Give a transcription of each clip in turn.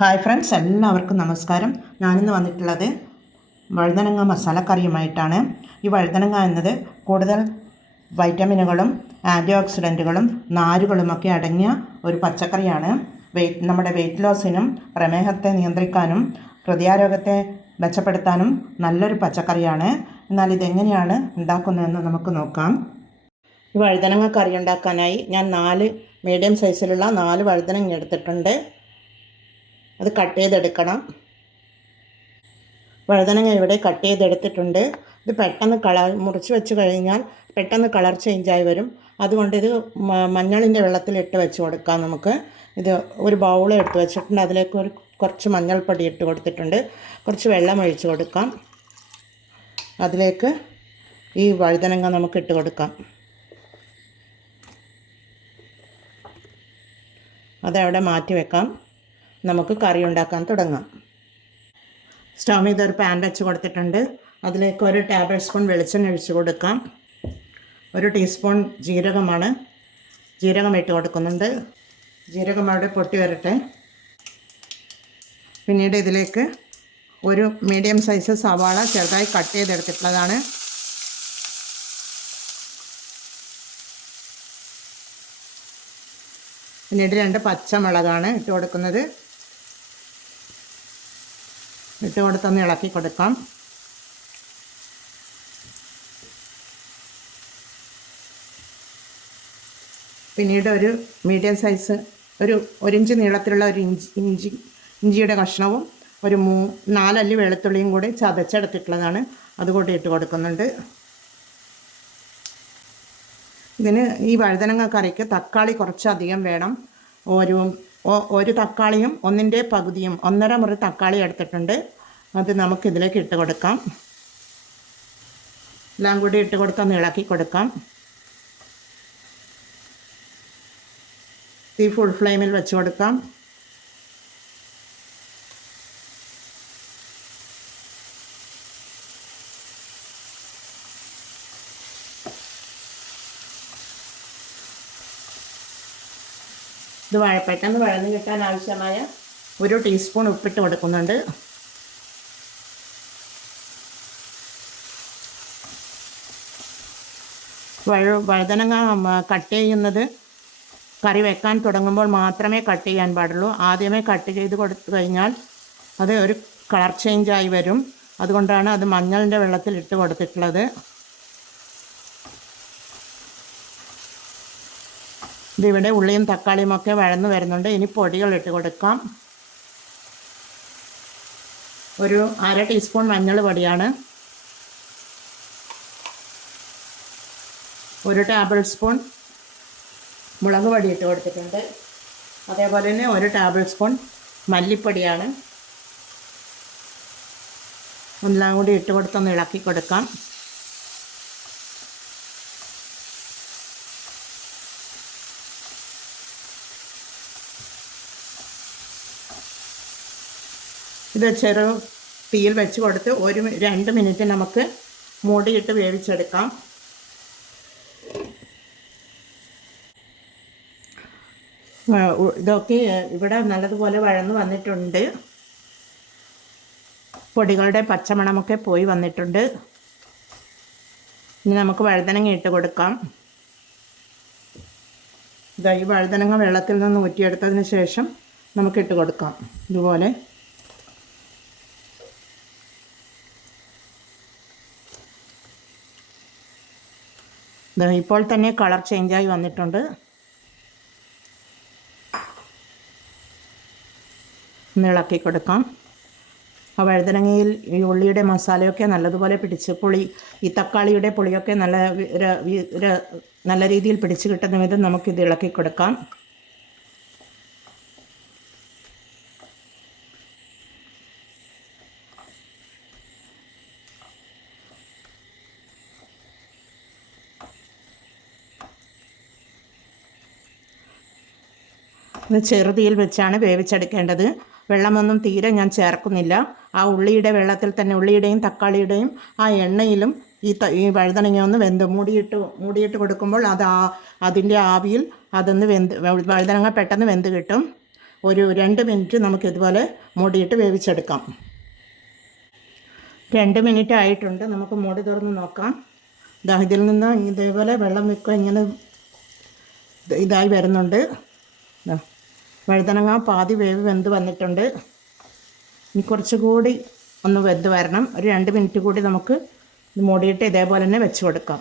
Hi friends, എല്ലാവർക്കും നമസ്കാരം. ഞാനിന്ന് വന്നിട്ടുള്ളത് വഴുതനങ്ങ മസാലക്കറിയുമായിട്ടാണ്. ഈ വഴുതനങ്ങ എന്നത് കൂടുതൽ വൈറ്റമിനുകളും ആൻറ്റി ഓക്സിഡൻറ്റുകളും നാരുകളുമൊക്കെ അടങ്ങിയ ഒരു പച്ചക്കറിയാണ്. നമ്മുടെ വെയ്റ്റ് ലോസിനും പ്രമേഹത്തെ നിയന്ത്രിക്കാനും ഹൃദയാരോഗ്യത്തെ മെച്ചപ്പെടുത്താനും നല്ലൊരു പച്ചക്കറിയാണ്. എന്നാൽ ഇതെങ്ങനെയാണ് ഉണ്ടാക്കുന്നതെന്ന് നമുക്ക് നോക്കാം. ഈ വഴുതനങ്ങ കറി ഉണ്ടാക്കാനായി ഞാൻ 4 മീഡിയം സൈസിലുള്ള 4 വഴുതനങ്ങ എടുത്തിട്ടുണ്ട്. അത് കട്ട് ചെയ്തെടുക്കണം. വഴുതനങ്ങ ഇവിടെ കട്ട് ചെയ്തെടുത്തിട്ടുണ്ട്. ഇത് പെട്ടെന്ന് മുറിച്ച് വെച്ച് കഴിഞ്ഞാൽ പെട്ടെന്ന് കളർ ചേഞ്ചായി വരും. അതുകൊണ്ട് ഇത് മഞ്ഞളിൻ്റെ വെള്ളത്തിലിട്ട് വെച്ച് കൊടുക്കാം. നമുക്ക് ഇത് ഒരു ബൗൾ എടുത്ത് വെച്ചിട്ടുണ്ട്. അതിലേക്ക് കുറച്ച് മഞ്ഞൾപ്പൊടി ഇട്ട് കൊടുത്തിട്ടുണ്ട്. കുറച്ച് വെള്ളം ഒഴിച്ച് കൊടുക്കാം. അതിലേക്ക് ഈ വഴുതനങ്ങ നമുക്ക് ഇട്ട് കൊടുക്കാം. അതവിടെ മാറ്റി വെക്കാം. നമുക്ക് കറി ഉണ്ടാക്കാൻ തുടങ്ങാം. സ്റ്റൗവിൽ ഇതൊരു പാൻ വെച്ച് കൊടുത്തിട്ടുണ്ട്. അതിലേക്ക് 1 ടേബിൾ സ്പൂൺ വെളിച്ചെണ്ണ ഒഴിച്ച് കൊടുക്കാം. 1 ടീസ്പൂൺ ജീരകം ഇട്ട് കൊടുക്കുന്നുണ്ട്. ജീരകം അവിടെ പൊട്ടി വരട്ടെ. പിന്നീട് ഇതിലേക്ക് ഒരു മീഡിയം സൈസ് സവാള ചെറുതായി കട്ട് ചെയ്തെടുത്തിട്ടുള്ളതാണ്. പിന്നീട് 2 പച്ചമുളകാണ് ഇട്ട് കൊടുക്കുന്നത്. ഇട്ട് കൊടുത്തൊന്ന് ഇളക്കി കൊടുക്കാം. പിന്നീട് ഒരു മീഡിയം സൈസ് ഒരു ഇഞ്ച് നീളത്തിലുള്ള ഒരു ഇഞ്ചിയുടെ കഷ്ണവും ഒരു 4 അല്ലി വെളുത്തുള്ളിയും കൂടി ചതച്ചെടുത്തിട്ടുള്ളതാണ്. അതുകൂടി ഇട്ട് കൊടുക്കുന്നുണ്ട്. ഇതിന് ഈ വഴുതനങ്ങ കറിക്ക് തക്കാളി കുറച്ചധികം വേണം. ഒരു തക്കാളിയും 1ൻ്റെ പകുതിയും 1.5 മുറി തക്കാളി എടുത്തിട്ടുണ്ട്. അത് നമുക്കിതിലേക്ക് ഇട്ട് കൊടുക്കാം. എല്ലാം കൂടി ഇട്ട് കൊടുത്തൊന്ന് ഇളക്കി കൊടുക്കാം. തീ ഫുൾ ഫ്ലെയിമിൽ വെച്ച് കൊടുക്കാം. ഇത് പെട്ടെന്ന് വഴന്ന് കിട്ടാൻ ആവശ്യമായ 1 ടീസ്പൂൺ ഉപ്പിട്ട് കൊടുക്കുന്നുണ്ട്. വഴുതനങ്ങ കട്ട് ചെയ്യുന്നത് കറി വെക്കാൻ തുടങ്ങുമ്പോൾ മാത്രമേ കട്ട് ചെയ്യാൻ പാടുള്ളൂ. ആദ്യമേ കട്ട് ചെയ്ത് കൊടുത്തു കഴിഞ്ഞാൽ അത് ഒരു കളർ ചേഞ്ചായി വരും. അതുകൊണ്ടാണ് അത് മഞ്ഞളിൻ്റെ വെള്ളത്തിൽ ഇട്ട് കൊടുത്തിട്ടുള്ളത്. ഇതിവിടെ ഉള്ളിയും തക്കാളിയും ഒക്കെ വഴന്ന് വരുന്നുണ്ട്. ഇനി പൊടികൾ ഇട്ട് കൊടുക്കാം. ഒരു 1/2 ടീസ്പൂൺ മഞ്ഞൾ പൊടിയാണ്. 1 ടേബിൾ സ്പൂൺ മുളക് പൊടി ഇട്ട് കൊടുത്തിട്ടുണ്ട്. അതേപോലെ തന്നെ 1 ടേബിൾ സ്പൂൺ മല്ലിപ്പൊടിയാണ്. എല്ലാം കൂടി ഇട്ട് കൊടുത്തൊന്ന് ഇളക്കി കൊടുക്കാം. ഇത് ചെറു തീയിൽ വെച്ച് കൊടുത്ത് 2 മിനിറ്റ് നമുക്ക് മൂടിയിട്ട് വേവിച്ചെടുക്കാം. ഇതൊക്കെ ഇവിടെ നല്ലതുപോലെ വഴന്ന് വന്നിട്ടുണ്ട്. പൊടികളുടെ പച്ചമണമൊക്കെ പോയി വന്നിട്ടുണ്ട്. ഇനി നമുക്ക് വഴുതനങ്ങ ഇട്ട് കൊടുക്കാം. ഈ വഴുതനങ്ങ വെള്ളത്തിൽ നിന്ന് ഊറ്റിയെടുത്തതിന് ശേഷം നമുക്കിട്ട് കൊടുക്കാം. ഇതുപോലെ ഇപ്പോൾ തന്നെ കളർ ചേഞ്ചായി വന്നിട്ടുണ്ട്. ഒന്ന് ഇളക്കി കൊടുക്കാം. ആ വഴുതനങ്ങയിൽ ഈ ഉള്ളിയുടെ മസാലയൊക്കെ നല്ലതുപോലെ പിടിച്ച് ഈ തക്കാളിയുടെ പുളിയൊക്കെ നല്ല രീതിയിൽ പിടിച്ച് കിട്ടുന്ന വിധം നമുക്കിത് ഇളക്കി കൊടുക്കാം. ഇത് ചെറുതീയിൽ വെച്ചാണ് വേവിച്ചെടുക്കേണ്ടത്. വെള്ളമൊന്നും തീരെ ഞാൻ ചേർക്കുന്നില്ല. ആ ഉള്ളിയുടെ വെള്ളത്തിൽ തന്നെ ഉള്ളിയുടെയും തക്കാളിയുടെയും ആ എണ്ണയിലും ഈ വഴുതനങ്ങ ഒന്ന് മൂടിയിട്ട് കൊടുക്കുമ്പോൾ അതിൻ്റെ ആവിയിൽ അതൊന്ന് വഴുതനങ്ങ പെട്ടെന്ന് വെന്ത് കിട്ടും. ഒരു 2 മിനിറ്റ് നമുക്ക് ഇതുപോലെ മൂടിയിട്ട് വേവിച്ചെടുക്കാം. 2 മിനിറ്റ് ആയിട്ടുണ്ട്. നമുക്ക് മൂടി തുറന്ന് നോക്കാം. ഇതിൽ നിന്ന് ഇതേപോലെ വെള്ളം വെക്കുക, ഇങ്ങനെ ഇതായി വരുന്നുണ്ട്. വഴുതനങ്ങ പാതി വേവ് വെന്ത് വന്നിട്ടുണ്ട്. ഇനി കുറച്ചുകൂടി ഒന്ന് വെന്ത് വരണം. ഒരു 2 മിനിറ്റ് കൂടി നമുക്ക് ഇത് മൂടിയിട്ട് ഇതേപോലെ തന്നെ വെച്ച് കൊടുക്കാം.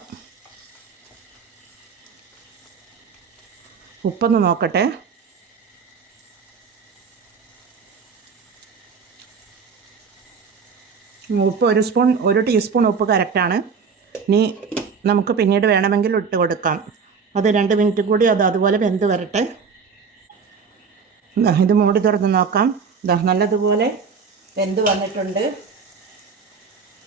ഉപ്പൊന്ന് നോക്കട്ടെ. ഉപ്പ് ഒരു ടീസ്പൂൺ ഉപ്പ് കറക്റ്റാണ്. ഇനി നമുക്ക് പിന്നീട് വേണമെങ്കിൽ ഇട്ട് കൊടുക്കാം. അത് 2 മിനിറ്റ് കൂടി അതുപോലെ വെന്ത് വരട്ടെ. ഇത് മൂടി തുറന്ന് നോക്കാം. നല്ലതുപോലെ വെന്ത് വന്നിട്ടുണ്ട്.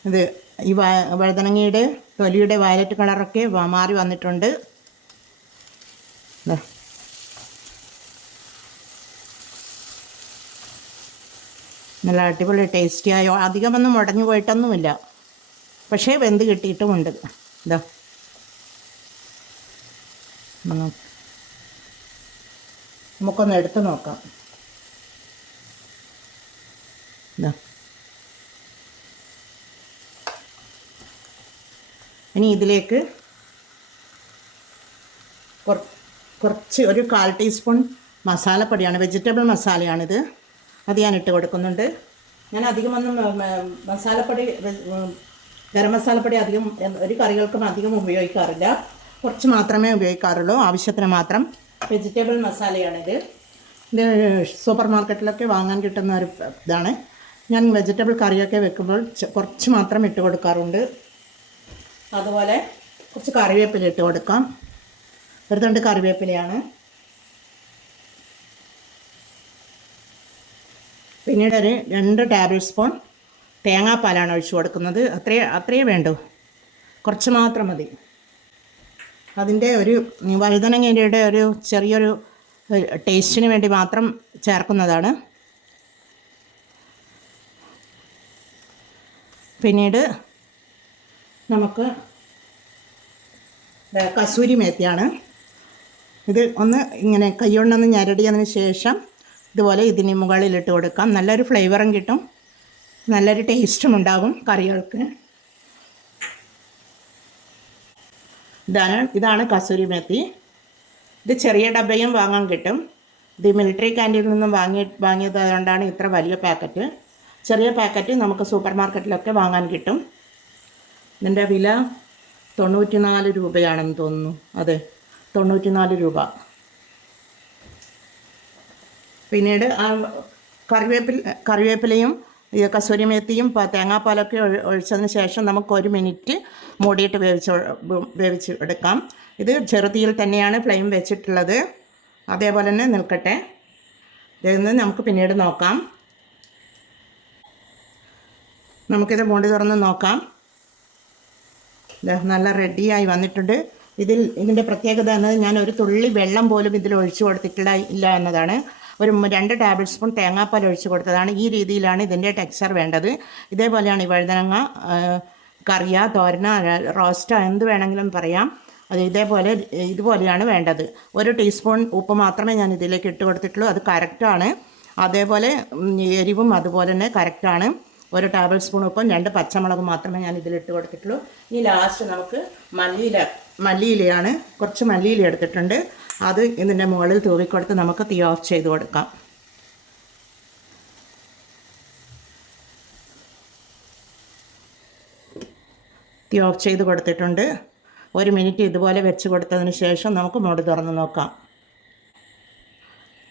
ഇത് ഈ വഴുതനങ്ങയുടെ തൊലിയുടെ വയലറ്റ് കളറൊക്കെ മാറി വന്നിട്ടുണ്ട്. നല്ല അടിപൊളി ടേസ്റ്റിയായോ. അധികമൊന്നും ഉടഞ്ഞു പോയിട്ടൊന്നുമില്ല, പക്ഷേ വെന്ത് കിട്ടിയിട്ടുമുണ്ട്. നമുക്കൊന്ന് എടുത്ത് നോക്കാം. ഇനി ഇതിലേക്ക് കുറച്ച് ഒരു 1/4 ടീസ്പൂൺ മസാലപ്പൊടിയാണ്, വെജിറ്റബിൾ മസാലയാണിത്. അത് ഞാൻ ഇട്ട് കൊടുക്കുന്നുണ്ട്. ഞാൻ അധികമൊന്നും മസാലപ്പൊടി, ഗരം മസാലപ്പൊടി അധികം ഒരു കറികൾക്കും അധികം ഉപയോഗിക്കാറില്ല. കുറച്ച് മാത്രമേ ഉപയോഗിക്കാറുള്ളൂ, ആവശ്യത്തിന് മാത്രം. വെജിറ്റബിൾ മസാലയാണിത്. ഇത് സൂപ്പർ മാർക്കറ്റിലൊക്കെ വാങ്ങാൻ കിട്ടുന്ന ഒരു ഇതാണ്. ഞാൻ വെജിറ്റബിൾ കറിയൊക്കെ വെക്കുമ്പോൾ കുറച്ച് മാത്രം ഇട്ട് കൊടുക്കാറുണ്ട്. അതുപോലെ കുറച്ച് കറിവേപ്പില ഇട്ട് കൊടുക്കാം. ഒരു തണ്ട് കറിവേപ്പിലയാണ്. പിന്നീട് ഒരു 2 ടേബിൾ സ്പൂൺ തേങ്ങാപ്പാലാണ് ഒഴിച്ച് കൊടുക്കുന്നത്. അത്രയേ വേണ്ടൂ, കുറച്ച് മാത്രം മതി. അതിൻ്റെ ഒരു വഴുതനങ്ങയുടെ ഒരു ചെറിയൊരു ടേസ്റ്റിന് വേണ്ടി മാത്രം ചേർക്കുന്നതാണ്. പിന്നീട് നമുക്ക് കസൂരി മേത്തിയാണ്. ഇത് ഒന്ന് ഇങ്ങനെ കൈകൊണ്ടൊന്ന് ഞരടിയതിന് ശേഷം ഇതുപോലെ ഇതിന് മുകളിലിട്ട് കൊടുക്കാം. നല്ലൊരു ഫ്ലേവറും കിട്ടും, നല്ലൊരു ടേസ്റ്റും ഉണ്ടാകും കറികൾക്ക്. ഇതാണ് കസൂരി മേത്തി. ഇത് ചെറിയ ഡബ്ബയും വാങ്ങാൻ കിട്ടും. ഇത് മിലിറ്ററി ക്യാൻറ്റീനിൽ നിന്നും വാങ്ങിയത് കൊണ്ടാണ് ഇത്ര വലിയ പാക്കറ്റ്. ചെറിയ പാക്കറ്റ് നമുക്ക് സൂപ്പർ മാർക്കറ്റിലൊക്കെ വാങ്ങാൻ കിട്ടും. ഇതിൻ്റെ വില 94 രൂപയാണെന്ന് തോന്നുന്നു. അതെ, 94 രൂപ. പിന്നീട് ആ കറിവേപ്പിലയും കസൂരി മേത്തിയും തേങ്ങാപ്പാലൊക്കെ ഒഴിച്ചതിന് ശേഷം നമുക്ക് 1 മിനിറ്റ് മൂടിയിട്ട് വേവിച്ച് എടുക്കാം. ഇത് ചെറുതീയിൽ തന്നെയാണ് ഫ്ലെയിം വെച്ചിട്ടുള്ളത്. അതേപോലെ തന്നെ നിൽക്കട്ടെ. ഇതിൽ നമുക്ക് പിന്നീട് നോക്കാം. നമുക്കിത് മൂടി തുറന്ന് നോക്കാം. നല്ല റെഡിയായി വന്നിട്ടുണ്ട്. ഇതിൻ്റെ പ്രത്യേകത എന്നത് ഞാൻ ഒരു തുള്ളി വെള്ളം പോലും ഇതിൽ ഒഴിച്ചു കൊടുത്തിട്ടില്ല എന്നതാണ്. ഒരു 2 ടേബിൾ സ്പൂൺ തേങ്ങാപ്പാൽ ഒഴിച്ച് കൊടുത്തതാണ്. ഈ രീതിയിലാണ് ഇതിൻ്റെ ടെക്സ്ചർ വേണ്ടത്. ഇതേപോലെയാണ് ഈ വഴുതനങ്ങ കറിയ, തോരന, റോസ്റ്റ എന്ത് വേണമെങ്കിലും പറയാം. അത് ഇതുപോലെയാണ് വേണ്ടത്. 1 ടീസ്പൂൺ ഉപ്പ് മാത്രമേ ഞാൻ ഇതിലേക്ക് ഇട്ട് കൊടുത്തിട്ടുള്ളൂ. അത് കറക്റ്റാണ്. അതേപോലെ എരിവും അതുപോലെ തന്നെ കറക്റ്റാണ്. 1 ടേബിൾ സ്പൂൺ ഉപ്പും 2 പച്ചമുളകും മാത്രമേ ഞാൻ ഇതിലിട്ട് കൊടുത്തിട്ടുള്ളൂ. ഇനി ലാസ്റ്റ് നമുക്ക് മല്ലിയിലയാണ്. കുറച്ച് മല്ലിയില എടുത്തിട്ടുണ്ട്. അത് ഇതിൻ്റെ മുകളിൽ തൂവിക്കൊടുത്ത് നമുക്ക് തീ ഓഫ് ചെയ്ത് കൊടുക്കാം. തീ ഓഫ് ചെയ്ത് കൊടുത്തിട്ടുണ്ട്. 1 മിനിറ്റ് ഇതുപോലെ വെച്ച് കൊടുത്തതിന് ശേഷം നമുക്ക് മൂടി തുറന്ന് നോക്കാം.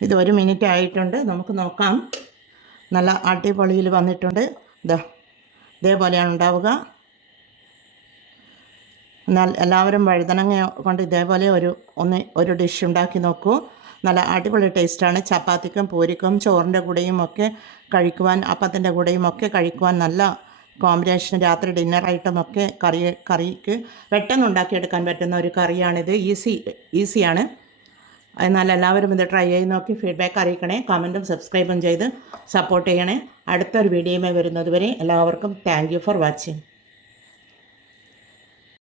ഇത് 1 മിനിറ്റ് ആയിട്ടുണ്ട്. നമുക്ക് നോക്കാം. നല്ല അടിപൊളിയിൽ വന്നിട്ടുണ്ട്. ഇതേപോലെയാണ് ഉണ്ടാവുക. എന്നാൽ എല്ലാവരും വഴുതനങ്ങ കൊണ്ട് ഇതേപോലെ ഒരു ഡിഷ് ഉണ്ടാക്കി നോക്കൂ. നല്ല അടിപൊളി ടേസ്റ്റാണ്. ചപ്പാത്തിക്കും പൂരിക്കും ചോറിൻ്റെ കൂടെയും ഒക്കെ കഴിക്കുവാൻ, അപ്പത്തിൻ്റെ കൂടെയും ഒക്കെ കഴിക്കുവാൻ നല്ല കോമ്പിനേഷൻ. രാത്രി ഡിന്നറായിട്ടും ഒക്കെ കറിക്ക് പെട്ടെന്ന് ഉണ്ടാക്കിയെടുക്കാൻ പറ്റുന്ന ഒരു കറിയാണിത്. ഈസിയാണ്. എന്നാൽ എല്ലാവരും ഇത് ട്രൈ ചെയ്ത് നോക്കി ഫീഡ്ബാക്ക് അറിയിക്കണേ. കമൻറ്റും സബ്സ്ക്രൈബും ചെയ്ത് സപ്പോർട്ട് ചെയ്യണേ. അടുത്തൊരു വീഡിയോയുമായി വരുന്നത് വരെ എല്ലാവർക്കും താങ്ക് യു ഫോർ വാച്ചിങ്.